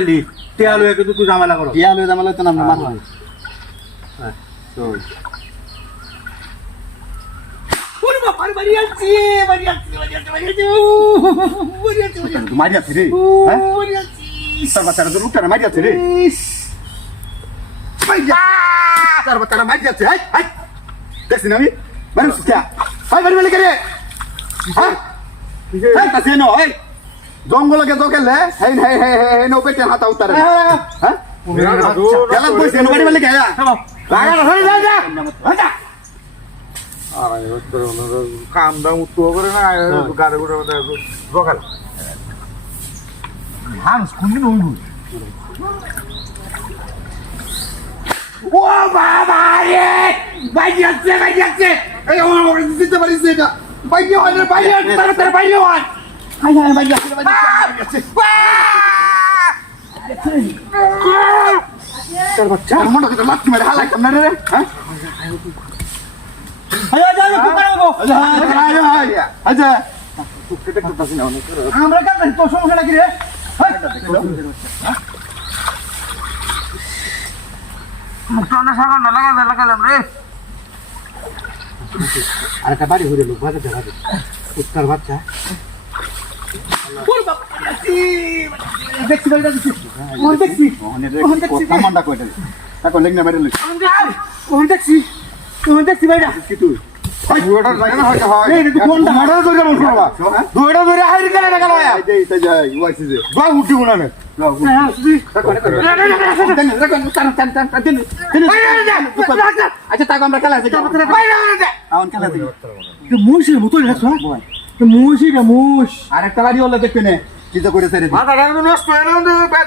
লি টিয়া লয়ে কিন্তু তুই ঝামেলা করো। ইয়া লই জামালে তো নাম মার হয় ওরে বাবা আরে বাড়ি আসছে বাড়ি আসছে বাড়ি আসছে বাড়ি আসছে উ, বাড়ি আসছে বাড়ি আসছে। মারি আছে রে হ্যাঁ? তার বাচ্চারা তো লুকটা মারি আছে রে। তার বাচ্চারা মারি আছে হাই হাই। না আমি। হাই করে হ্যাঁ তাসে নো হাই। জঙ্গলকে তো কেলে হেই হেই হেই হেই নো পেটে হাতা উতারে হ্যাঁ কেলা কইছে নো মারি মারি কে লাগা ধরে যা। যা। যা কাম দাম উত্তর করে না গাড়ি ঘোড়া সকাল হাঁস কোনদিন হইব ও বাবা রে! বাইরে যাচ্ছে বাইরে যাচ্ছে এই আমার ওকে দিতে পারিস না এটা। বাইরে হয় না বাইরে হয় তার তার বাইরে হয়। হাই হাই বাইরে যাচ্ছে বাইরে যাচ্ছে তার বাচ্চা আমার মনে করে লাত্তি মারে হালাই কেমন রে হ্যাঁ আয় আয় আয় কোথায় গো আরে হাই আচ্ছা তুই দেখতে পাচ্ছিস না অনেক আমরা কাছে তোর সমস্যাটা কি রে সকাল না লাগাতে লাগালাম রে আরেকটা বাড়ি ঘুরে লোক বাজাতে বাজে উত্তর বাচ্চা আচ্ছা তাকে আমরা খেলা আছে লাগছো মুশি রে মুশ আরেকটা বাড়ি হলে দেখবে না কি তো করেছে রে মাথা টাকা নষ্ট হয়ে ব্যাগ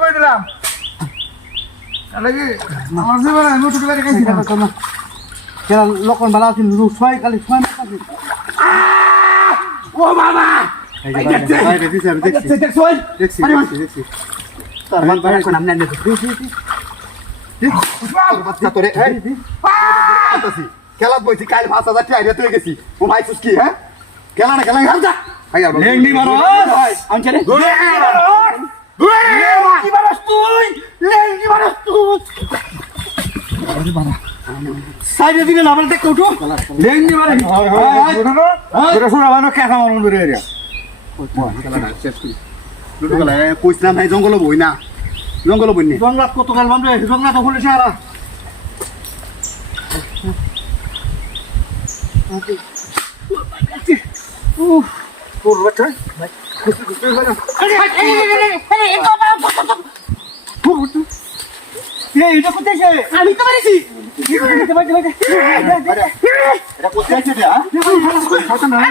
কই দিলাম আমার বলে নতুন লাগে গেছি না কেরা লোকন বালা আছে রু ছয় কালি ছয় মাস ও বাবা দেখছি দেখছি দেখছি তার মান বাড়া কোন আমনে দেখছি বাচ্চা তোরে খেলা বইছি কাল পাঁচ হাজার টাকা তুই গেছি ও ভাই সুস্কি হ্যাঁ খেলা না খেলা যা লেংডি মারো। আনছে রে। কি বারস তুই! লেংডি বারস তুই! সাইডে দিকে লাভাল দেখতে উঠো। লেংডি মারে। এটা শোনা ভালো কেসা মারুন ধরে। এরিয়া। কইছিলাম ভাই জঙ্গল বই না। জঙ্গল বই নি জঙ্গলাত কত কাল জঙ্গলাত আমি তো পারিছি এটা কোথায় হ্যাঁ